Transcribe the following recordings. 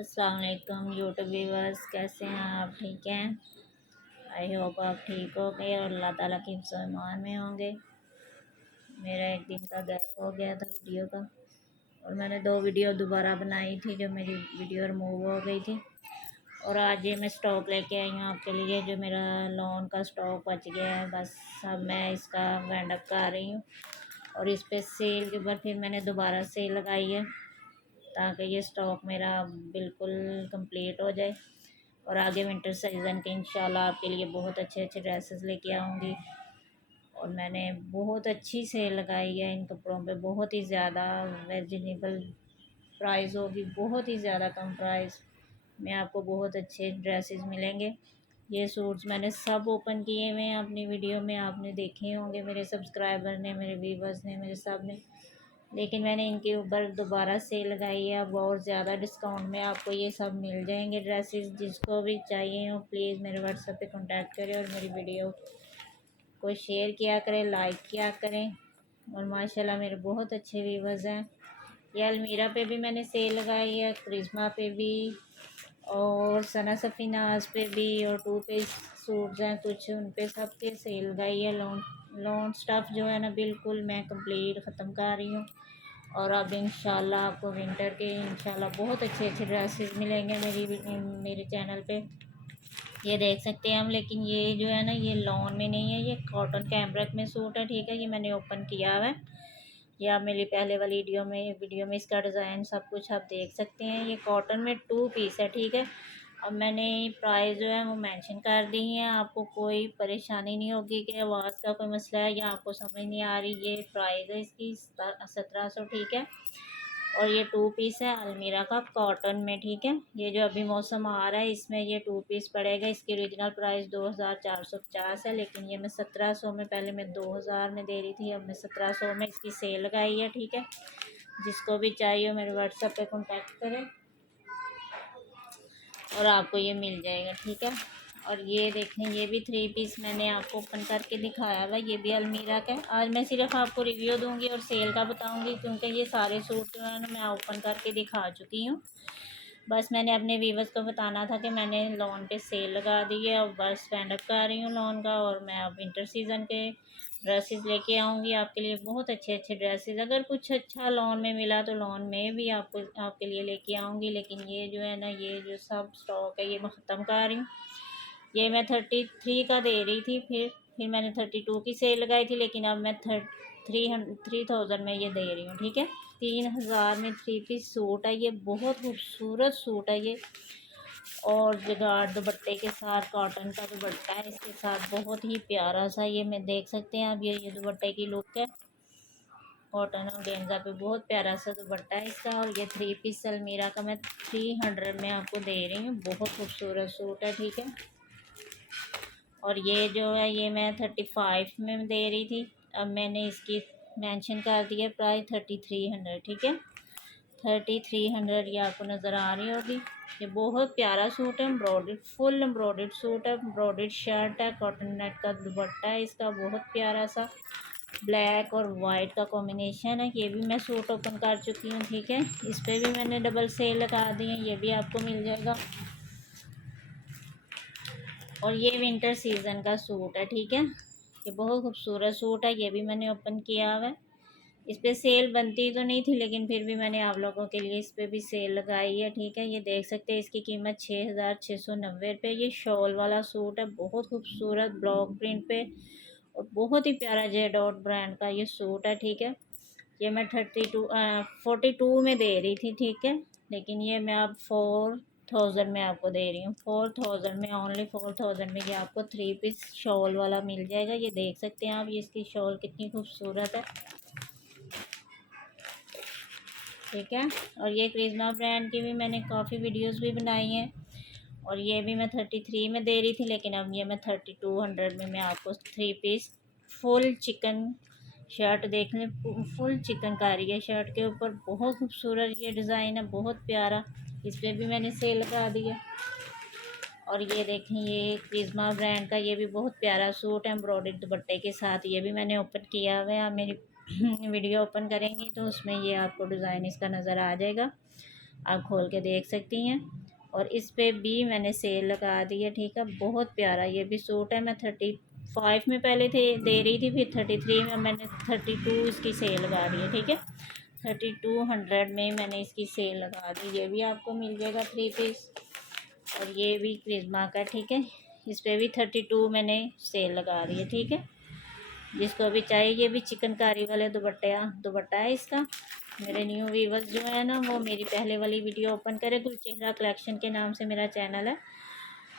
अस्सलाम वालेकुम YouTube viewers, कैसे हैं आप? ठीक हैं? आई होप आप ठीक हो गए और अल्लाह ताला की मान में होंगे। मेरा एक दिन का गैप हो गया था वीडियो का, और मैंने 2 वीडियो दोबारा बनाई थी जो मेरी वीडियो रिमूव हो गई थी। और आज ये मैं स्टॉक लेके आई हूँ आपके लिए, जो मेरा लोन का स्टॉक बच गया है। बस अब मैं इसका वाइंड अप कर रही हूँ, और इस पे सेल के ऊपर फिर मैंने दोबारा सेल लगाई है, ताकि ये स्टॉक मेरा बिल्कुल कंप्लीट हो जाए। और आगे विंटर सीज़न के इंशाल्लाह आपके लिए बहुत अच्छे अच्छे ड्रेसेस लेके आऊँगी। और मैंने बहुत अच्छी सेल लगाई है इन कपड़ों पे, बहुत ही ज़्यादा वेजिनेबल प्राइस होगी, बहुत ही ज़्यादा कम प्राइस में आपको बहुत अच्छे ड्रेसेस मिलेंगे। ये सूट्स मैंने सब ओपन किए हुए हैं अपनी वीडियो में, आपने देखे होंगे, मेरे सब्सक्राइबर ने, मेरे व्यूवर्स ने, मेरे सब ने। लेकिन मैंने इनके ऊपर दोबारा सेल लगाई है, अब और ज़्यादा डिस्काउंट में आपको ये सब मिल जाएंगे ड्रेसेस। जिसको भी चाहिए हो प्लीज़ मेरे व्हाट्सएप पे कांटेक्ट करें, और मेरी वीडियो को शेयर किया करें, लाइक किया करें। और माशाल्लाह मेरे बहुत अच्छे व्यूवर्स हैं। ये अलमीरा पे भी मैंने सेल लगाई है, करिश्मा पे भी, और सना सफ़ीनाज पे भी, और 2 पीस सूट्स हैं कुछ, उन पे सब पे सेल लगाई है। लोन लोन स्टफ़ जो है ना, बिल्कुल मैं कंप्लीट ख़त्म कर रही हूँ। और अब इंशाल्लाह आपको विंटर के इंशाल्लाह बहुत अच्छे अच्छे ड्रेसेस मिलेंगे मेरे चैनल पे। ये देख सकते हैं हम। लेकिन ये जो है ना, ये लॉन में नहीं है, ये कॉटन कैम्ब्रिक में सूट है, ठीक है। ये मैंने ओपन किया हुआ है, ये आप मेरी पहले वाली वीडियो में इसका डिज़ाइन सब कुछ आप देख सकते हैं। ये कॉटन में 2 पीस है, ठीक है। अब मैंने प्राइस जो है वो मेंशन कर दी है, आपको कोई परेशानी नहीं होगी कि आवाज़ का कोई मसला है या आपको समझ नहीं आ रही। ये प्राइस है इसकी 1700, ठीक है। और ये 2 पीस है अलमीरा का कॉटन में, ठीक है। ये जो अभी मौसम आ रहा है इसमें ये 2 पीस पड़ेगा। इसकी ओरिजिनल प्राइस 2450 है, लेकिन ये मैं 1700 में, पहले मैं 2000 में दे रही थी, अब मैं 1700 में इसकी सेल लगाई है, ठीक है। जिसको भी चाहिए हो मेरे व्हाट्सएप पे कांटेक्ट करें, और आपको ये मिल जाएगा, ठीक है। और ये देखें, ये भी 3 पीस मैंने आपको ओपन करके दिखाया हुआ, ये भी अलमीरा का है। आज मैं सिर्फ आपको रिव्यू दूंगी और सेल का बताऊंगी, क्योंकि ये सारे सूट जो है ना मैं ओपन करके दिखा चुकी हूँ। बस मैंने अपने व्यूवर्स को बताना था कि मैंने लोन पे सेल लगा दी है, और बस वाइंड अप कर रही हूँ लोन का। और मैं अब विंटर सीज़न के ड्रेसेस लेके आऊँगी आपके लिए, बहुत अच्छे अच्छे ड्रेसेस। अगर कुछ अच्छा लोन में मिला तो लोन में भी आपको आपके लिए लेके आऊँगी। लेकिन ये जो है ना, ये जो सब स्टॉक है ये मैं ख़त्म कर रही हूँ। ये मैं 33 का दे रही थी, फिर मैंने 32 की सेल लगाई थी, लेकिन अब मैं 3000 में ये दे रही हूँ, ठीक है। 3000 में 3 पीस सूट है, ये बहुत खूबसूरत सूट है ये। और जगार दुपट्टे के साथ, कॉटन का दुपट्टा है इसके साथ, बहुत ही प्यारा सा। ये मैं देख सकते हैं अब, ये दुपट्टे की लुक है। कॉटन और गेंजा पे बहुत प्यारा सा दुपट्टा है इसका। और ये 3 पीस अलमीरा का मैं 300 में आपको दे रही हूँ, बहुत खूबसूरत सूट है, ठीक है। और ये जो है ये मैं 35 में दे रही थी, अब मैंने इसकी मेंशन कर दिया प्राइस 3300, ठीक है। 3300 ये आपको नज़र आ रही होगी। ये बहुत प्यारा सूट है, एम्ब्रॉयडर्ड, फुल एम्ब्रॉयडर्ड सूट है, एम्ब्रॉयडर्ड शर्ट है, कॉटन नेट का दुपट्टा है इसका, बहुत प्यारा सा ब्लैक और वाइट का कॉम्बिनेशन है। ये भी मैं सूट ओपन कर चुकी हूँ, ठीक है। इस पर भी मैंने डबल सेल लगा दी है, ये भी आपको मिल जाएगा। और ये विंटर सीज़न का सूट है, ठीक है। ये बहुत खूबसूरत सूट है, ये भी मैंने ओपन किया हुआ है। इस पे सेल बनती तो नहीं थी, लेकिन फिर भी मैंने आप लोगों के लिए इस पे भी सेल लगाई है, ठीक है। ये देख सकते हैं, इसकी कीमत 6690 रुपये। ये शॉल वाला सूट है, बहुत खूबसूरत ब्लॉक प्रिंट पे, और बहुत ही प्यारा जेडॉट ब्रांड का ये सूट है, ठीक है। ये मैं 42 में दे रही थी, ठीक है। लेकिन ये मैं अब 4000 में आपको दे रही हूँ, 4000 में, ओनली 4000 में ये आपको 3 पीस शॉल वाला मिल जाएगा। ये देख सकते हैं आप, ये इसकी शॉल कितनी खूबसूरत है, ठीक है। और ये क्रिश्मा ब्रांड की भी मैंने काफ़ी वीडियोस भी बनाई हैं। और ये भी मैं 33 में दे रही थी, लेकिन अब ये मैं 3200 में मैं आपको 3 पीस फुल चिकन शर्ट देख लें, फुल चिकनकारी है शर्ट के ऊपर, बहुत खूबसूरत ये डिज़ाइन है, बहुत प्यारा। इस पर भी मैंने सेल लगा दिया। और ये देखें, ये क्रिश्मा ब्रांड का ये भी बहुत प्यारा सूट है, एम्ब्रॉयडर्ड दुपट्टे के साथ, ये भी मैंने ओपन किया हुआ है। आप मेरी वीडियो ओपन करेंगी तो उसमें ये आपको डिज़ाइन इसका नज़र आ जाएगा। आप खोल के देख सकती हैं। और इस पे भी मैंने सेल लगा दी है, ठीक है। बहुत प्यारा ये भी सूट है। मैं 35 में पहले थे दे रही थी, फिर 33 में मैंने 32 इसकी सेल लगा दी है, ठीक है। 3200 में मैंने इसकी सेल लगा दी। ये भी आपको मिल जाएगा 3 पीस। और ये भी क्रिश्मा का, ठीक है। इस पर भी 32 मैंने सेल लगा दी है, ठीक है। जिसको भी चाहिए, ये भी चिकनकारी वाले दुपट्टा है इसका। मेरे न्यू व्यूवर्स जो है ना, वो मेरी पहले वाली वीडियो ओपन करें। गुलचेहरा कलेक्शन के नाम से मेरा चैनल है।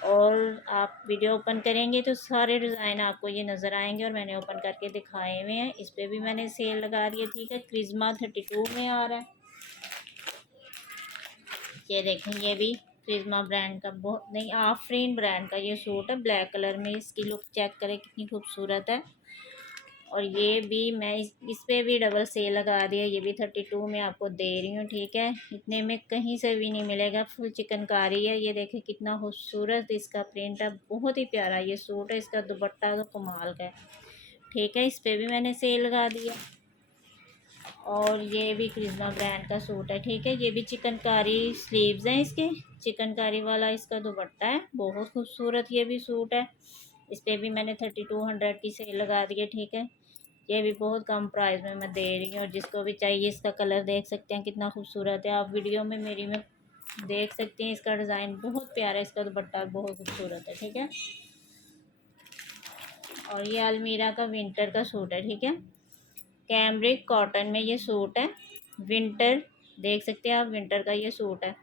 और आप वीडियो ओपन करेंगे तो सारे डिज़ाइन आपको ये नज़र आएंगे, और मैंने ओपन करके दिखाए हुए हैं। इस पर भी मैंने सेल लगा दी है, ठीक है। क्रिश्मा 32 में आ रहा है। ये देखें, ये भी क्रिश्मा ब्रांड का, बहुत नहीं, आफरीन ब्रांड का ये सूट है। ब्लैक कलर में इसकी लुक चेक करें कितनी खूबसूरत है। और ये भी मैं इस पे भी डबल सेल लगा दिया। ये भी 32 में आपको दे रही हूँ, ठीक है। इतने में कहीं से भी नहीं मिलेगा। फुल चिकनकारी है। ये देखें कितना खूबसूरत इसका प्रिंट है। बहुत ही प्यारा ये सूट है। इसका दुपट्टा तो कमाल का है, ठीक है। इस पे भी मैंने सेल लगा दिया। और ये भी क्रिश्मा ब्रांड का सूट है, ठीक है। ये भी चिकनकारी स्लीव्स हैं इसके। चिकनकारी वाला इसका दुपट्टा है। बहुत खूबसूरत ये भी सूट है। इस पे भी मैंने 3200 की सेल लगा दी है, ठीक है। ये भी बहुत कम प्राइस में मैं दे रही हूँ। और जिसको भी चाहिए, इसका कलर देख सकते हैं कितना खूबसूरत है। आप वीडियो में मेरी में देख सकते हैं। इसका डिज़ाइन बहुत प्यारा है। इसका दुपट्टा बहुत खूबसूरत है, ठीक है। और ये अलमीरा का विंटर का सूट है, ठीक है। कैमरिक कॉटन में ये सूट है। विंटर देख सकते हैं आप, विंटर का ये सूट है।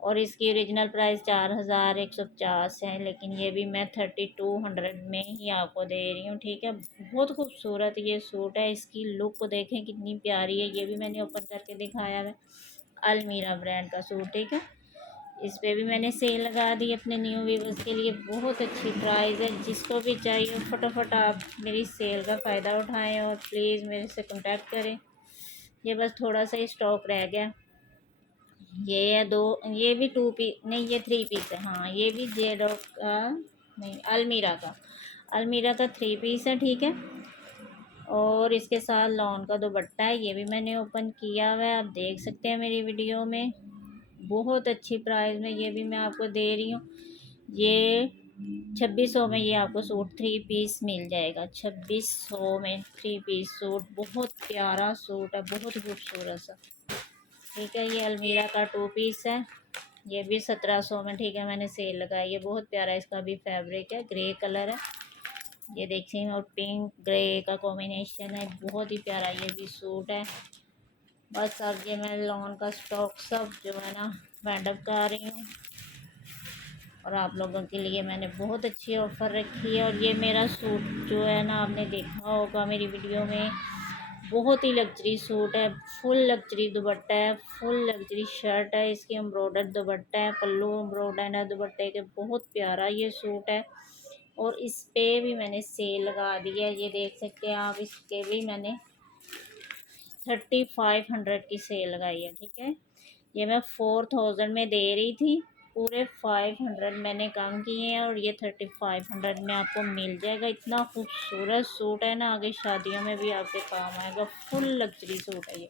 और इसकी ओरिजिनल प्राइस 4150 है, लेकिन ये भी मैं 3200 में ही आपको दे रही हूँ, ठीक है। बहुत खूबसूरत ये सूट है। इसकी लुक को देखें कितनी प्यारी है। ये भी मैंने ओपन करके दिखाया है। अलमीरा ब्रांड का सूट, ठीक है। इस पे भी मैंने सेल लगा दी अपने न्यू व्यूवर्स के लिए। बहुत अच्छी प्राइस है। जिसको भी चाहिए फटाफट आप मेरी सेल का फ़ायदा उठाएं और प्लीज़ मेरे से कांटेक्ट करें। ये बस थोड़ा सा ही स्टॉक रह गया। ये है दो, ये भी 2 पीस नहीं, ये 3 पीस है। हाँ, ये भी जेडो का नहीं, अलमीरा का 3 पीस है, ठीक है। और इसके साथ लॉन का दुपट्टा है। ये भी मैंने ओपन किया हुआ है, आप देख सकते हैं मेरी वीडियो में। बहुत अच्छी प्राइस में ये भी मैं आपको दे रही हूँ। ये 2600 में ये आपको सूट 3 पीस मिल जाएगा। 2600 में 3 पीस सूट। बहुत प्यारा सूट है, बहुत खूबसूरत सा, ठीक है। ये अलमीरा का 2 पीस है। ये भी 1700 में, ठीक है। मैंने सेल लगाई है। बहुत प्यारा इसका भी फैब्रिक है, ग्रे कलर है। ये देखिए, और पिंक ग्रे का कॉम्बिनेशन है। बहुत ही प्यारा ये भी सूट है। बस अब ये मैं लॉन का स्टॉक सब जो है ना वाइंड अप कर रही हूँ। और आप लोगों के लिए मैंने बहुत अच्छी ऑफ़र रखी है। और ये मेरा सूट जो है ना, आपने देखा होगा मेरी वीडियो में, बहुत ही लग्जरी सूट है। फुल लग्जरी दुपट्टा है, फुल लग्जरी शर्ट है। इसकी एम्ब्रॉयडर्ड दुपट्टा है, पल्लू एम्ब्रॉयडर्ड है दुपट्टे के। बहुत प्यारा ये सूट है। और इस पे भी मैंने सेल लगा दी है। ये देख सकते हैं आप, इसके भी मैंने 3500 की सेल लगाई है, ठीक है। ये मैं 4000 में दे रही थी। पूरे 500 मैंने कम किए हैं। और ये 3500 में आपको मिल जाएगा। इतना खूबसूरत सूट है ना, आगे शादियों में भी आपके काम आएगा। फुल लग्जरी सूट है ये,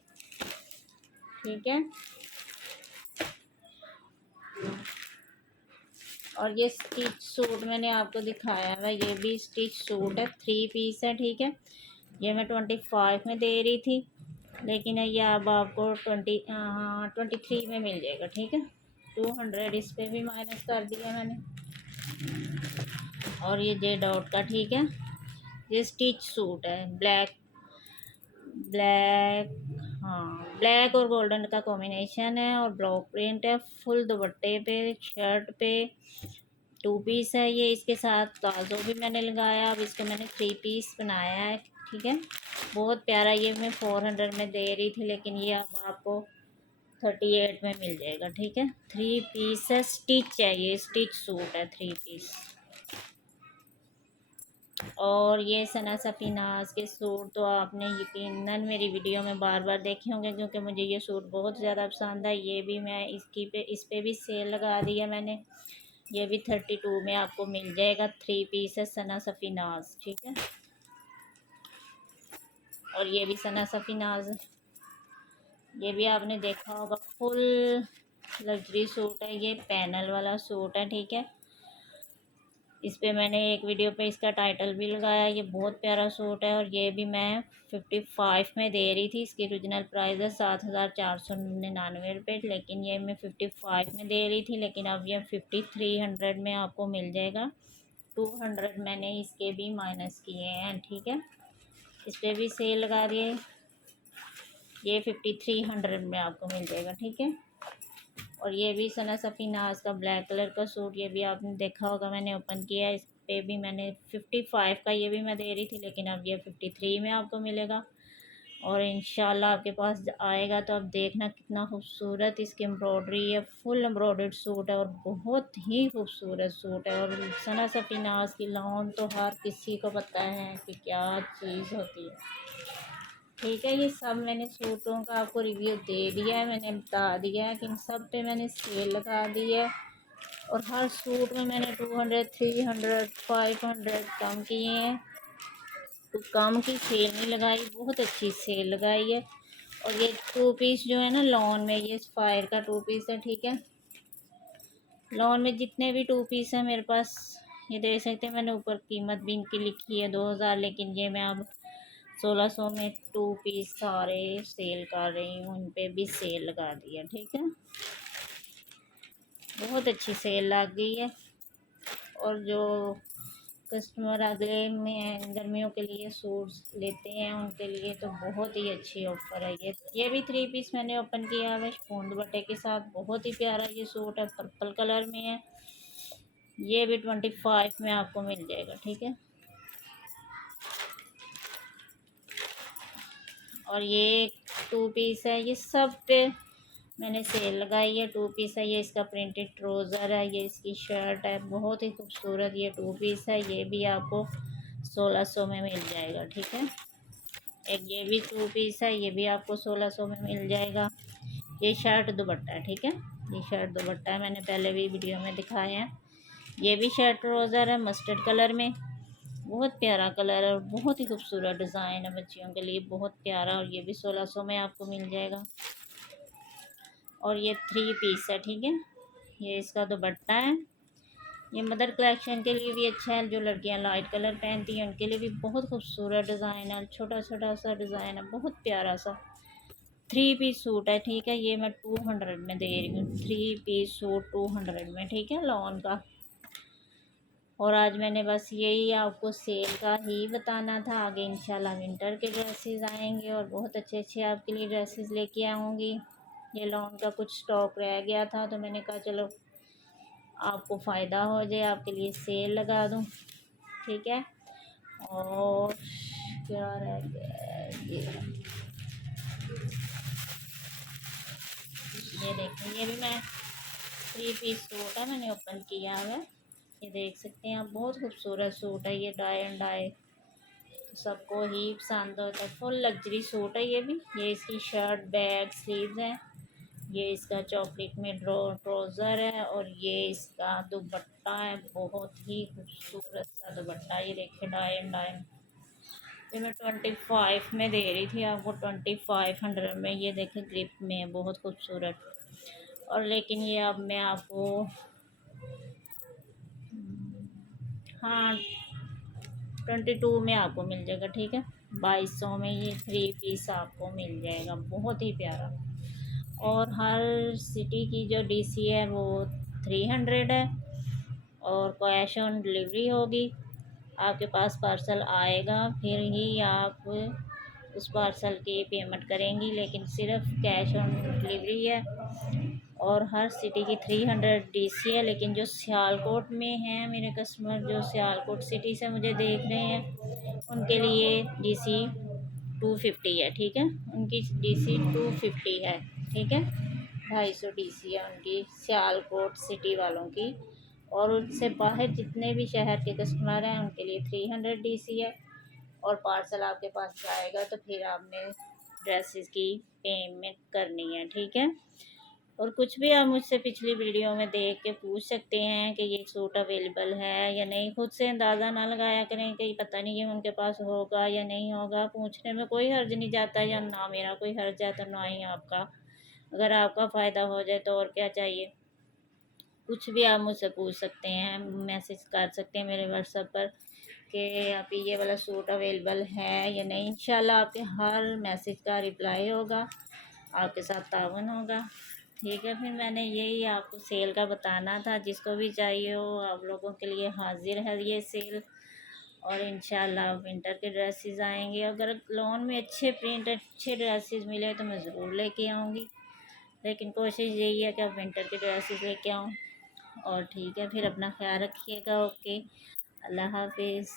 ठीक है। और ये स्टिच सूट मैंने आपको दिखाया है। ये भी स्टिच सूट है, 3 पीस है, ठीक है। ये मैं 25 में दे रही थी, लेकिन ये अब आपको 23 में मिल जाएगा, ठीक है। 200 इस पे भी माइनस कर दिया मैंने। और ये जे डॉट का, ठीक है। ये स्टिच सूट है, ब्लैक ब्लैक हाँ, ब्लैक और गोल्डन का कॉम्बिनेशन है। और ब्लॉक प्रिंट है फुल दुपट्टे पे, शर्ट पे। 2 पीस है ये। इसके साथ प्लाजो भी मैंने लगाया। अब इसको मैंने 3 पीस बनाया है, ठीक है। बहुत प्यारा। ये मैं 400 में दे रही थी, लेकिन ये अब आपको 38 में मिल जाएगा, ठीक है। 3 पीस है, स्टिच है, ये स्टिच सूट है 3 पीस। और ये सना सफ़ीनाज़ के सूट तो आपने यकीनन मेरी वीडियो में बार बार देखे होंगे, क्योंकि मुझे ये सूट बहुत ज़्यादा पसंद है। ये भी मैं इस पे भी सेल लगा दिया मैंने। ये भी 32 में आपको मिल जाएगा। 3 पीस है, सना सफ़ीनाज़, ठीक है। और ये भी सना सफ़ीनाज़, ये भी आपने देखा होगा। फुल लग्जरी सूट है, ये पैनल वाला सूट है, ठीक है। इस पे मैंने एक वीडियो पे इसका टाइटल भी लगाया। ये बहुत प्यारा सूट है और ये भी मैं 55 में दे रही थी। इसकी ओरिजिनल प्राइस है 7,499 रुपये, लेकिन ये मैं 55 में दे रही थी, लेकिन अब ये 5300 में आपको मिल जाएगा। 200 मैंने इसके भी माइनस किए हैं, ठीक है। इस पर भी सेल लगा दिए, ये 5300 में आपको मिल जाएगा, ठीक है। और ये भी सना सफ़ी नाज का ब्लैक कलर का सूट, ये भी आपने देखा होगा, मैंने ओपन किया है। इस पे भी मैंने 55 का ये भी मैं दे रही थी, लेकिन अब ये 53 में आपको मिलेगा। और इंशाल्लाह आपके पास आएगा तो आप देखना कितना खूबसूरत इसकी एम्ब्रॉयडरी है। फुल एम्ब्रॉयडर्ड सूट है और बहुत ही खूबसूरत सूट है। और सना सफ़ी नाज की लॉन तो हर किसी को पता है कि क्या चीज़ होती है, ठीक है। ये सब मैंने सूटों का आपको रिव्यू दे दिया है, मैंने बता दिया है कि इन सब पे मैंने सेल लगा दी है। और हर सूट में मैंने 200, 300, 500 कम किए हैं। तो कम की सेल नहीं लगाई, बहुत अच्छी सेल लगाई है। और ये 2 पीस जो है ना लॉन में, ये फायर का 2 पीस है, ठीक है। लॉन में जितने भी 2 पीस हैं मेरे पास, ये देख सकते हैं। मैंने ऊपर कीमत भी इनकी लिखी है 2000, लेकिन ये मैं अब 1600 में 2 पीस सारे सेल कर रही हूँ। उन पे भी सेल लगा दी है, ठीक है। बहुत अच्छी सेल लग गई है। और जो कस्टमर अगले में गर्मियों के लिए सूट्स लेते हैं उनके लिए तो बहुत ही अच्छी ऑफ़र है। ये भी 3 पीस मैंने ओपन किया है बूंद बटे के साथ। बहुत ही प्यारा ये सूट है, पर्पल कलर में है। ये भी 25 में आपको मिल जाएगा, ठीक है। और ये 2 पीस है, ये सब पे मैंने सेल लगाई है। 2 पीस है, ये इसका प्रिंटेड ट्राउज़र है, ये इसकी शर्ट है, बहुत ही खूबसूरत ये 2 पीस है। ये भी आपको 1600 में मिल जाएगा, ठीक है। एक ये भी 2 पीस है, ये भी आपको 1600 में मिल जाएगा। ये शर्ट दुपट्टा है, ठीक है। ये शर्ट दुपट्टा है, मैंने पहले भी वीडियो में दिखाए हैं। ये भी शर्ट ट्राउज़र है मस्टर्ड कलर में, बहुत प्यारा कलर है और बहुत ही खूबसूरत डिज़ाइन है बच्चियों के लिए, बहुत प्यारा। और ये भी 1600 में आपको मिल जाएगा। और ये 3 पीस है, ठीक है। ये इसका दुपट्टा है। ये मदर कलेक्शन के लिए भी अच्छा है, जो लड़कियां लाइट कलर पहनती हैं उनके लिए भी बहुत खूबसूरत डिज़ाइन है। छोटा छोटा सा डिज़ाइन है, बहुत प्यारा सा 3 पीस सूट है, ठीक है। ये मैं 200 में दे रही हूँ। 3 पीस सूट 200 में, ठीक है, लॉन का। और आज मैंने बस यही आपको सेल का ही बताना था। आगे इंशाल्लाह विंटर के ड्रेसेस आएंगे और बहुत अच्छे अच्छे आपके लिए ड्रेसेस लेके आऊँगी। ये लॉन का कुछ स्टॉक रह गया था तो मैंने कहा चलो आपको फ़ायदा हो जाए, आपके लिए सेल लगा दूँ, ठीक है। और क्या रह गया, ये देखें, ये भी मैं 3 पीस सूट है, मैंने ओपन किया हुआ है। ये देख सकते हैं आप, बहुत खूबसूरत सूट है। ये डाई एंड डाई तो सबको ही पसंद होता है। फुल लग्जरी सूट है ये भी। ये इसकी शर्ट, बैग, स्लीव्स हैं। ये इसका चॉकलेट में ट्राउज़र है और ये इसका दुपट्टा है, बहुत ही खूबसूरत सा दुपट्टा। ये देखिए डाई एंड डाई, ये मैं 25 में दे रही थी आपको, 2500 में। ये देखें ग्रिप में है, बहुत खूबसूरत। और लेकिन ये अब मैं आपको, हाँ, 22 में आपको मिल जाएगा, ठीक है। 2200 में ये 3 पीस आपको मिल जाएगा, बहुत ही प्यारा। और हर सिटी की जो डीसी है वो 300 है। और कैश ऑन डिलीवरी होगी, आपके पास पार्सल आएगा फिर ही आप उस पार्सल की पेमेंट करेंगी, लेकिन सिर्फ कैश ऑन डिलीवरी है। और हर सिटी की 300 डीसी है। लेकिन जो सियालकोट में हैं मेरे कस्टमर, जो सियालकोट सिटी से मुझे देख रहे हैं, उनके लिए डीसी 250 है, ठीक है। उनकी डीसी 250 है, ठीक है। 250 डीसी है उनकी, सियालकोट सिटी वालों की। और उससे बाहर जितने भी शहर के कस्टमर हैं उनके लिए 300 डीसी है। और पार्सल आपके पास जाएगा तो फिर आपने ड्रेसेस की पेमेंट करनी है, ठीक है। और कुछ भी आप मुझसे पिछली वीडियो में देख के पूछ सकते हैं कि ये सूट अवेलेबल है या नहीं। खुद से अंदाज़ा ना लगाया करें कि पता नहीं है उनके पास होगा या नहीं होगा। पूछने में कोई हर्ज नहीं जाता, या ना मेरा कोई हर्ज है तो ना ही आपका। अगर आपका फ़ायदा हो जाए तो और क्या चाहिए। कुछ भी आप मुझसे पूछ सकते हैं, मैसेज कर सकते हैं मेरे व्हाट्सएप पर कि आप ये वाला सूट अवेलेबल है या नहीं। इंशाल्लाह आपके हर मैसेज का रिप्लाई होगा, आपके साथ ताउन होगा। ठीक है, फिर मैंने यही आपको सेल का बताना था, जिसको भी चाहिए हो आप लोगों के लिए हाजिर है ये सेल। और इंशाल्लाह विंटर के ड्रेसेस आएंगे, अगर लॉन में अच्छे प्रिंट अच्छे ड्रेसेस मिले तो मैं ज़रूर लेके आऊँगी, लेकिन कोशिश यही है कि आप विंटर के ड्रेसेस लेके आऊँ। और ठीक है, फिर अपना ख्याल रखिएगा। ओके, अल्लाह हाफिज़।